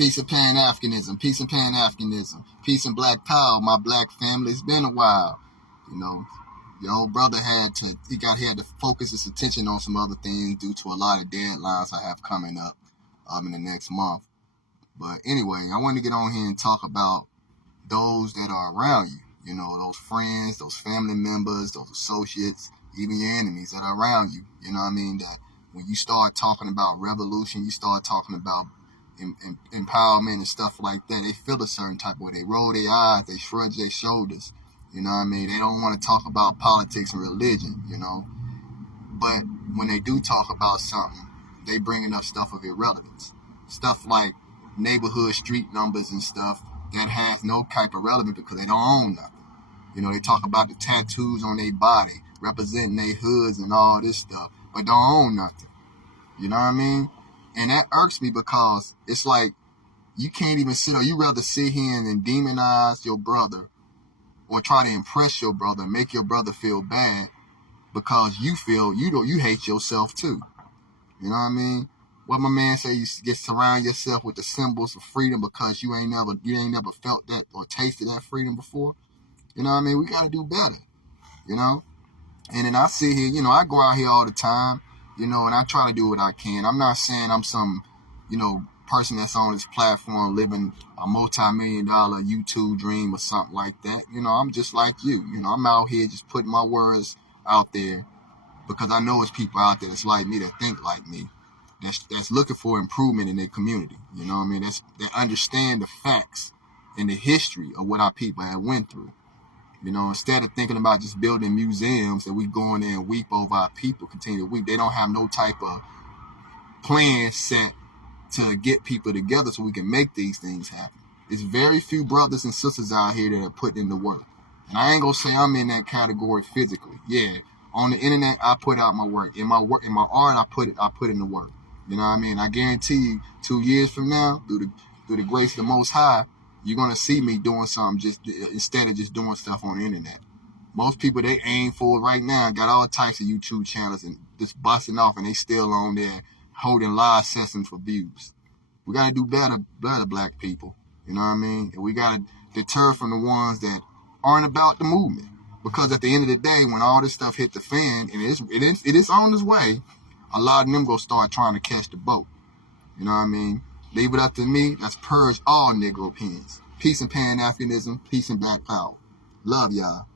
Peace and Pan-Africanism. Peace and Pan-Africanism. Peace and Black Power. My black family. It's been a while. You know, your old brother had to focus his attention on some other things due to a lot of deadlines I have coming up in the next month. But anyway, I want to get on here and talk about those that are around you. You know, those friends, those family members, those associates, even your enemies that are around you. You know what I mean? That when you start talking about revolution, you start talking about empowerment and stuff like that, they feel a certain type of way. They roll their eyes, they shrug their shoulders. You know what I mean? They don't want to talk about politics and religion, you know. But when they do talk about something, they bringing up stuff of irrelevance. Stuff like neighborhood street numbers and stuff that has no type of relevance because they don't own nothing. You know, they talk about the tattoos on their body, representing their hoods and all this stuff, but don't own nothing. You know what I mean? And that irks me because it's like you can't even you rather sit here and demonize your brother or try to impress your brother, make your brother feel bad because you feel you hate yourself too. You know what I mean? What my man say, you get surround yourself with the symbols of freedom because you ain't never felt that or tasted that freedom before. You know what I mean? We got to do better, you know? And then I sit here, you know, I go out here all the time, you know, and I try to do what I can. I'm not saying I'm some, you know, person that's on this platform living a multi-million-dollar YouTube dream or something like that. You know, I'm just like you. You know, I'm out here just putting my words out there because I know it's people out there that's like me, that think like me, that's looking for improvement in their community. You know what I mean? That understand the facts and the history of what our people have went through. You know, instead of thinking about just building museums that we go in there and weep over our people, continue to weep, they don't have no type of plan set to get people together so we can make these things happen. There's very few brothers and sisters out here that are putting in the work. And I ain't gonna say I'm in that category physically. Yeah, on the internet I put out my work. In my art I put in the work. You know what I mean? I guarantee you 2 years from now, through the grace of the Most High, you're going to see me doing something instead of just doing stuff on the internet. Most people, they aim for it right now, got all types of YouTube channels and just busting off, and they still on there holding live sessions for views. We got to do better, black people. You know what I mean? And we got to deter from the ones that aren't about the movement. Because at the end of the day, when all this stuff hit the fan, and it is on its way, a lot of them going to start trying to catch the boat. You know what I mean? Leave it up to me. Let's purge all Negro pens. Peace and Pan-Africanism. Peace and Black Power. Love y'all.